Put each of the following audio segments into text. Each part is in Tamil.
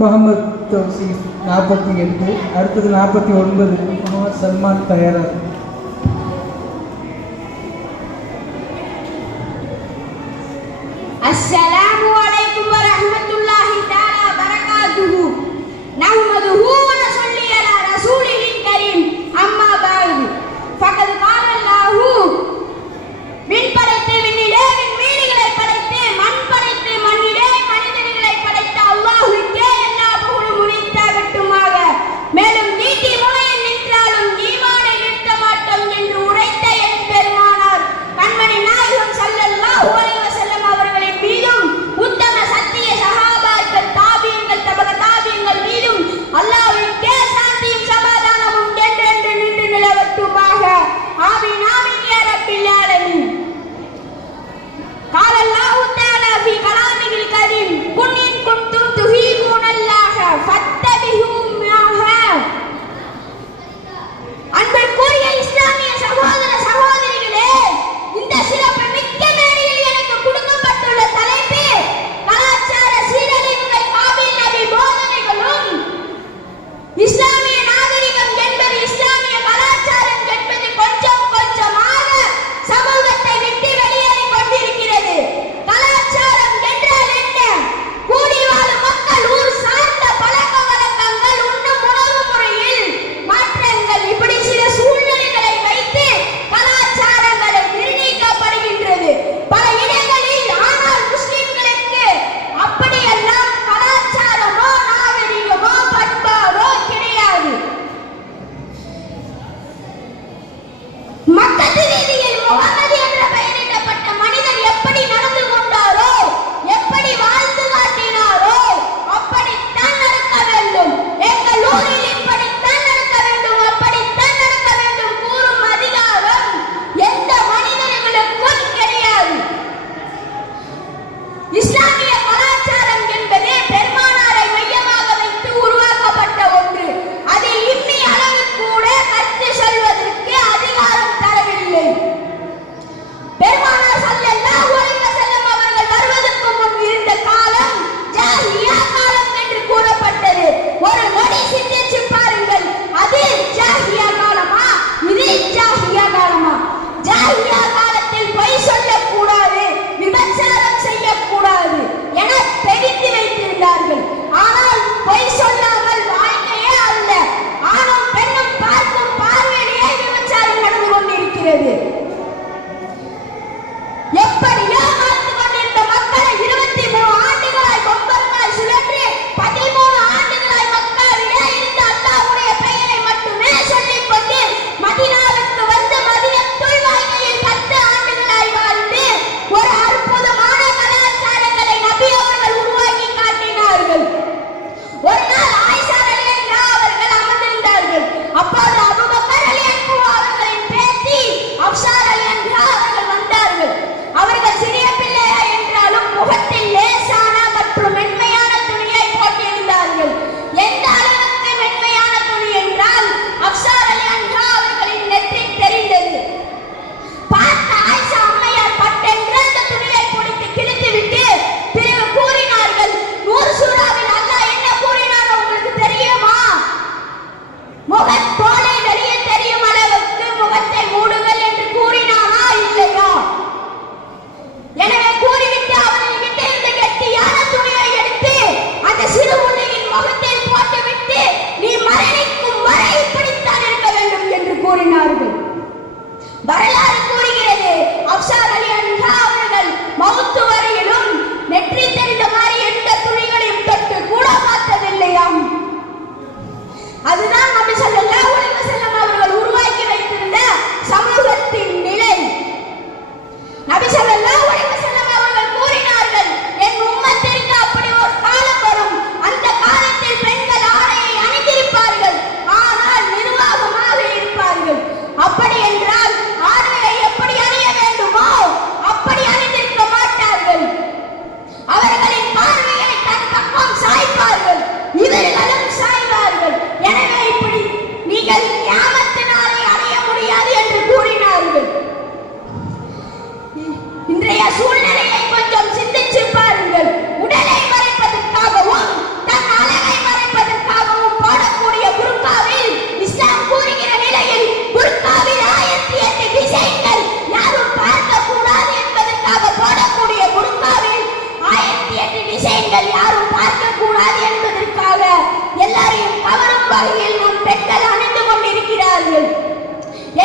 முகமது தௌசீஃப் 48, அடுத்தது 49 முகமது சல்மான் தயாராக. அஸ்ஸலாமு அலைக்கும் வரஹ்மத்துல்லாஹி தஆலா பரகாத்துஹு. நஹ்மதுஹு வ நஸல்லி அலா ரசூலில் கரீம். அம்மா பஅது. ஃபகத் கால அல்லாஹு விண் படைத்து விண்ணிலே விண்மீன்களை படைத்து மண் படைத்து மண்ணிலே மனிதர்களை படைத்த அல்லாஹ்வுக்கே எல்லா புகழும் உரித்தாகட்டுமாக. மேலும் நீட்டி முனையில் நின்றாலும் ஈமானை நிறுத்த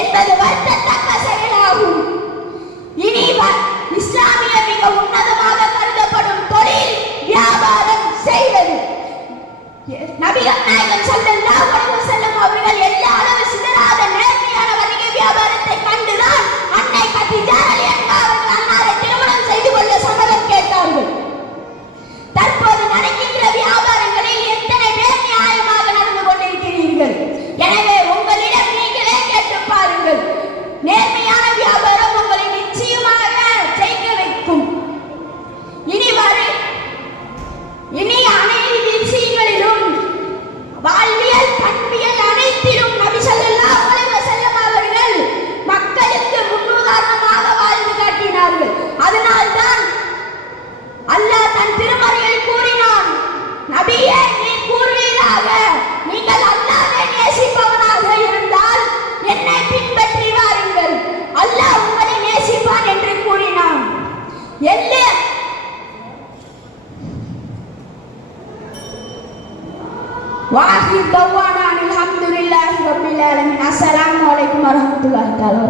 என்பது வருத்தத்தக்க செயலாகும். இனி இஸ்லாமிய மிக உன்னதமாக கருதப்படும் தொழில் வியாபாரம் செய்வது. நபிகள் நாயகம் ஸல்லல்லாஹு அலைஹி வஸல்லம் அவர்கள் எல்லா அளவு சிதறாத நேர்மையான வணிக வியாபாரத்தை கண்டுதான் அன்னை கதீஜா ரலியல்லாஹு அவர்கள் அன்னாரை திருமணம் செய்து கொள்ள சம்மதம் கேட்டார்கள். தற்போது நடக்கின்ற வியாபாரங்களில் எத்தனை பேர் நியாயமாக நடந்து கொண்டிருக்கிறீர்கள்? எனவே உங்களிடம் நீங்களே கேட்டு பாருங்கள். நேர்மையான வியாபாரம் உங்களை நிச்சயமாக ஜெயிக்க வைக்கும். இனி அனைத்து விஷயங்களிலும் வாழ்வியல் பண்பியல் அனைத்திலும் நபி ஸல்லல்லாஹு அலைஹி வஸல்லம் அவர்கள் மக்களுக்கு முன்னுதாரணமாக வாழ்ந்து காட்டினார்கள். அதனால்தான் அல்லாஹ் தன் திருமறையில் கூறினான், நபியே நீர் கூறுவீராக, நீங்கள் அல்லாஹ்வை நேசிப்பவனாக இருந்தால் என்னை பின்பற்றி வாருங்கள், அல்லாஹ் உங்களை நேசிப்பான் என்று கூறினான். வாஹிர் தவானா அல்ஹம்துலில்லாஹி ரப்பில் ஆலமீன். அஸ்ஸலாமு அலைக்கும் வரஹ்மத்துல்லாஹி தஆலா.